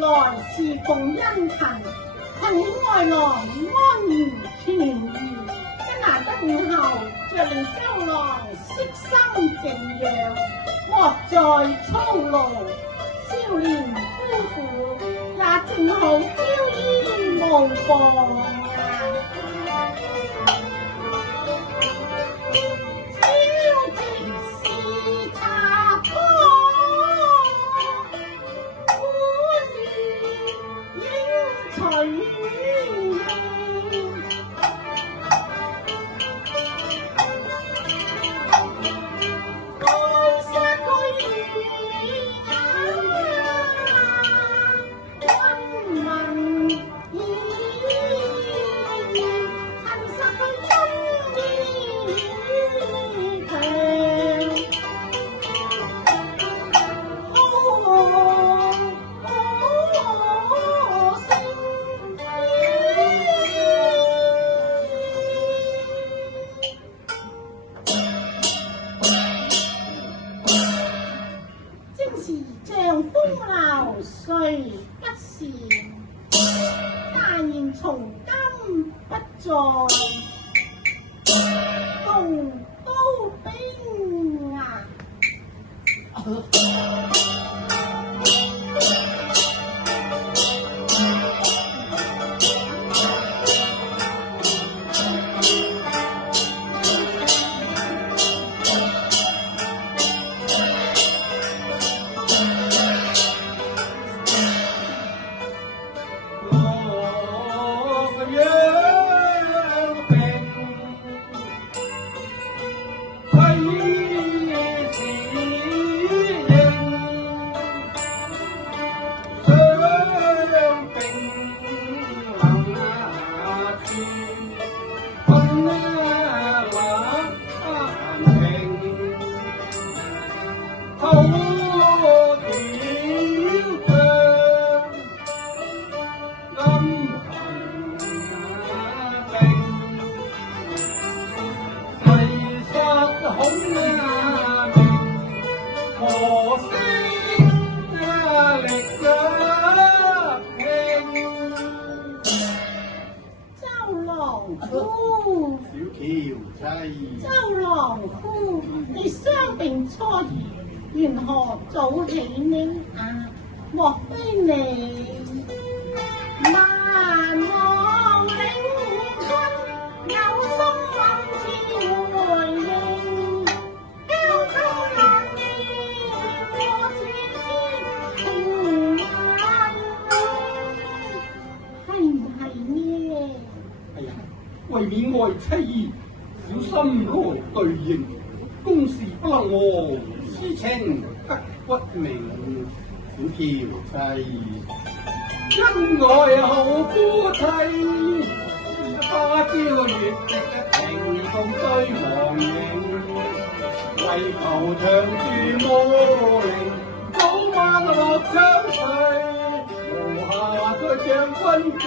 來是奉殷勤，困險外郎安然全宜。一難得午後，着令周郎悉心靜養，莫再操勞。少年夫婦也正好朝衣無妨啊！雖不善，但願從今不再動刀兵啊！小喬周郎夫，你傷病初愈，緣何早起呢？莫非你難忘領軍，有心問自回應，交câu難念，我只知情難永，係唔係呢？哎呀，為免愛妻兒，小心羅對應，公事不能忘，私情刻骨銘。小喬妻，恩愛好夫妻，花朝月夕情共對忘形，為求長駐魔靈，早晚落槍敍，無暇再將軍正。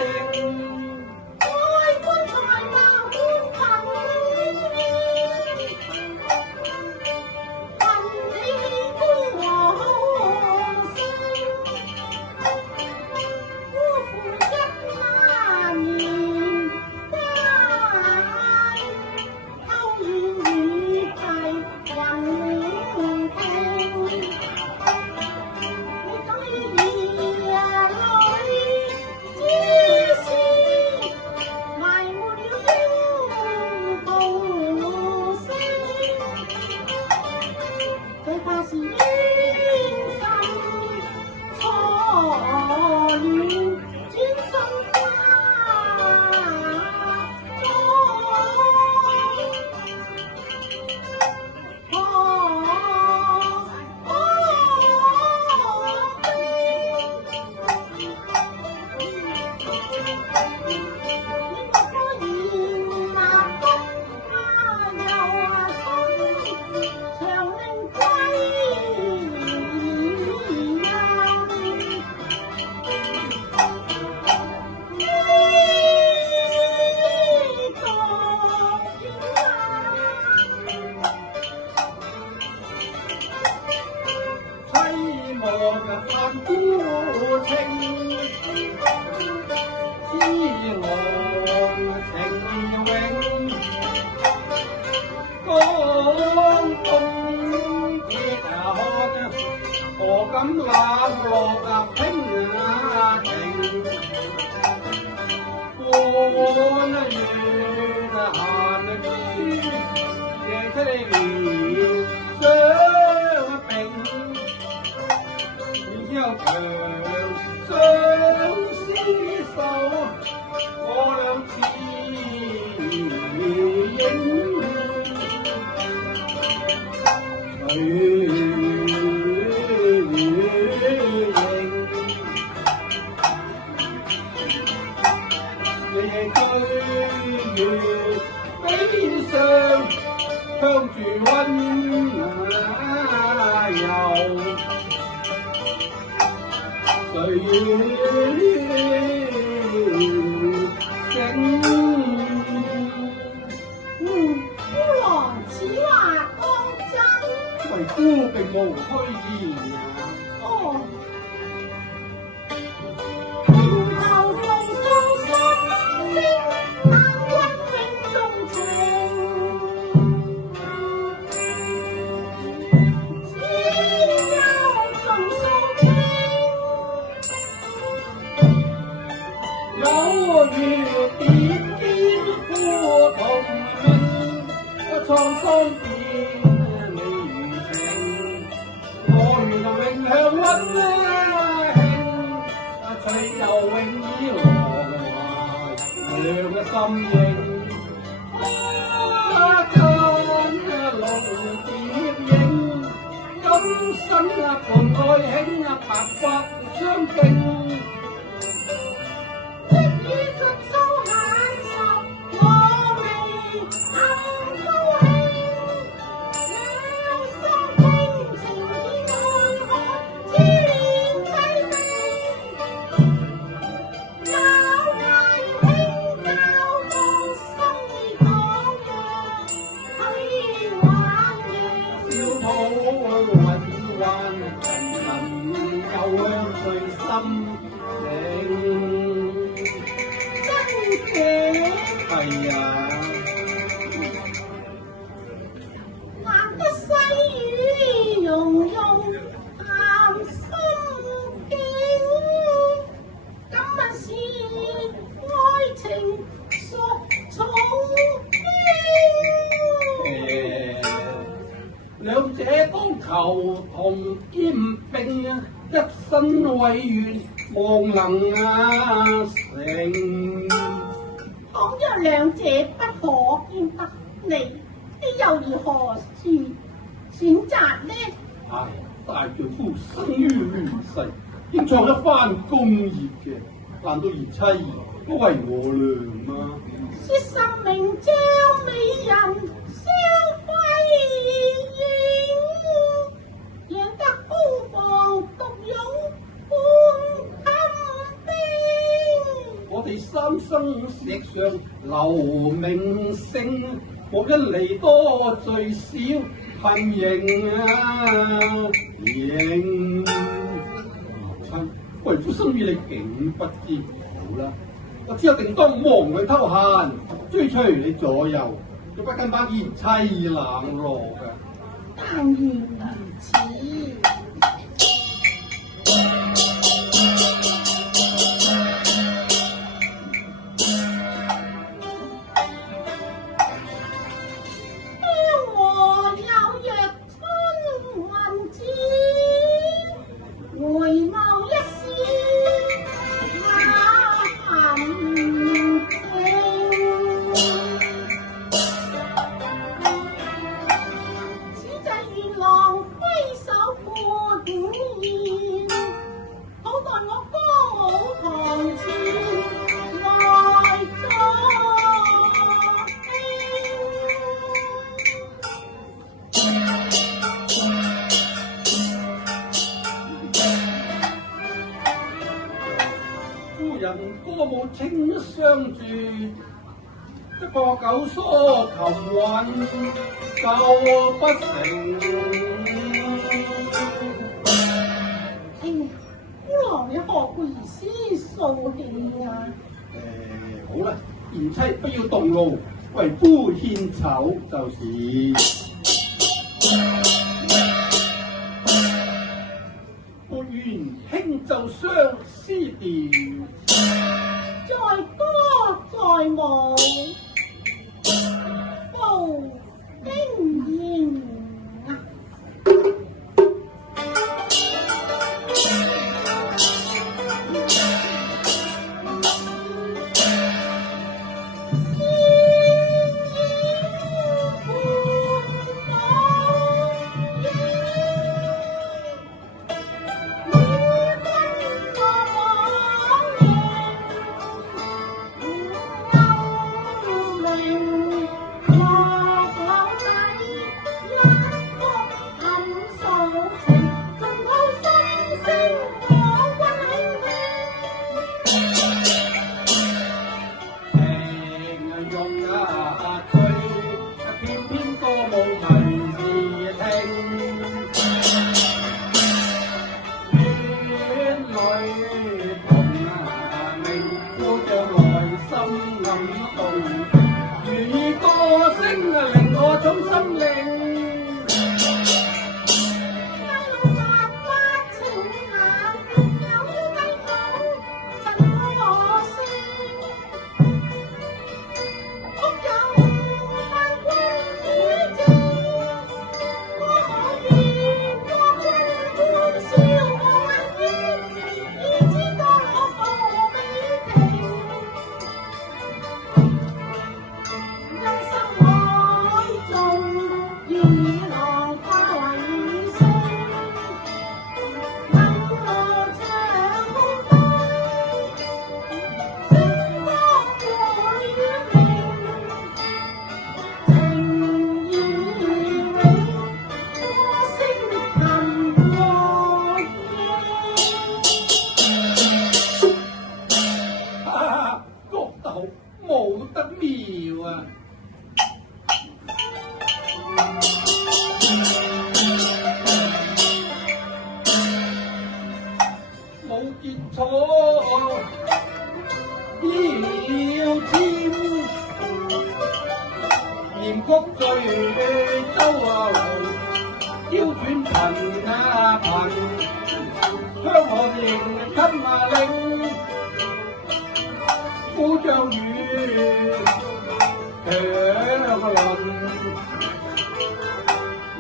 何敢冷落拼情，半月閒枝，夜凄涼相並，然之後長相廝守，我倆似影。悲傷向住溫柔，歲月靜。夫郎此話當真？為夫並無虛言哦。滄桑變離情，我願永向溫馨，隨遊永依來亮心影，花間龍蝶影，今生伴愛卿白髮相競。雲幻沉沉，又向隨心。兩者當求同兼並，一身委願望能成。倘若兩者不可兼得，你又如何選擇呢？唉，大丈夫生於亂世，應創一番功業嘅，難道兒妻不為我娘嗎？說生命將美人相輝映，贏得高房獨擁半襟兵。我哋三生石上留名聲，莫因利多罪少恨認認。親，為夫生於你竟不知好啦，我只有定當忙裏偷閒，追隨你左右，就不跟把賢妻冷落㗎。但願如此。歌舞清相住，一個九疏琴韻就不成。夫郎你何故而思掃興啊？好啦，賢妻不要動怒，為夫獻醜就是。沒緣輕奏相思調，在歌在舞步經驗啊！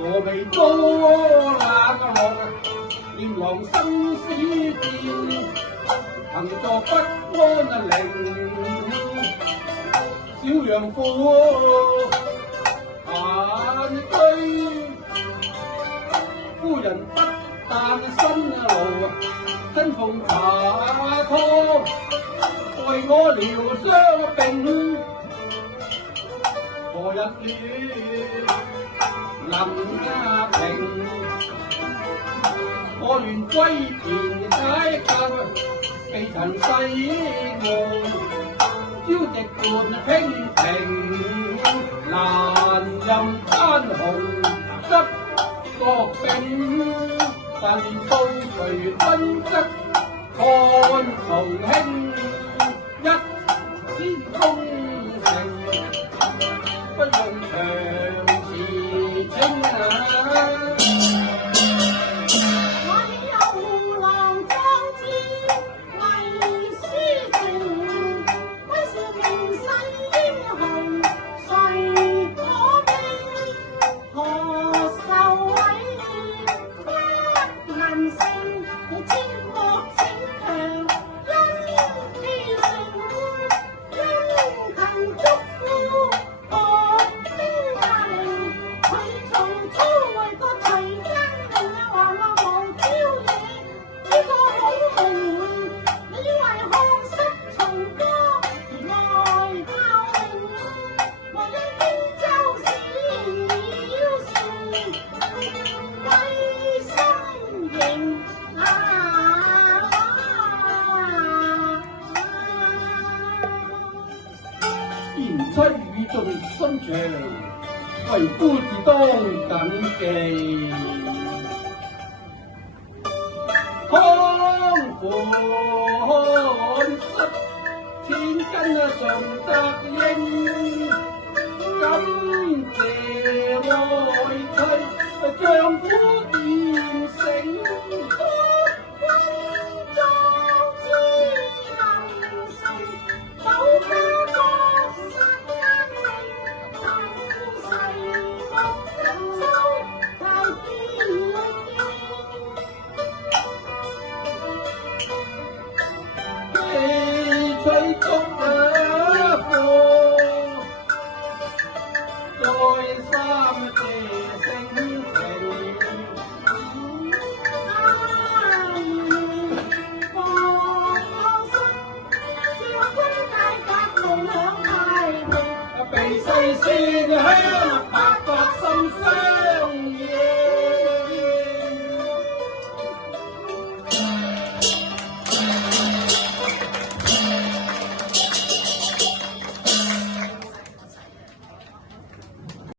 我未多那個樂，閻王生死戰，行坐不安寧。小羊夫閒居，夫人不但辛勞，身奉茶湯，為我療傷病。何日暖能家平？我願歸田解革，被塵世外，朝夕伴清平，難任攀紅執國柄。但願掃除溫室看重興，一天功成，不用長辭清啊！妻語重心長，為夫自當謹記。康款失千斤重責應，感謝愛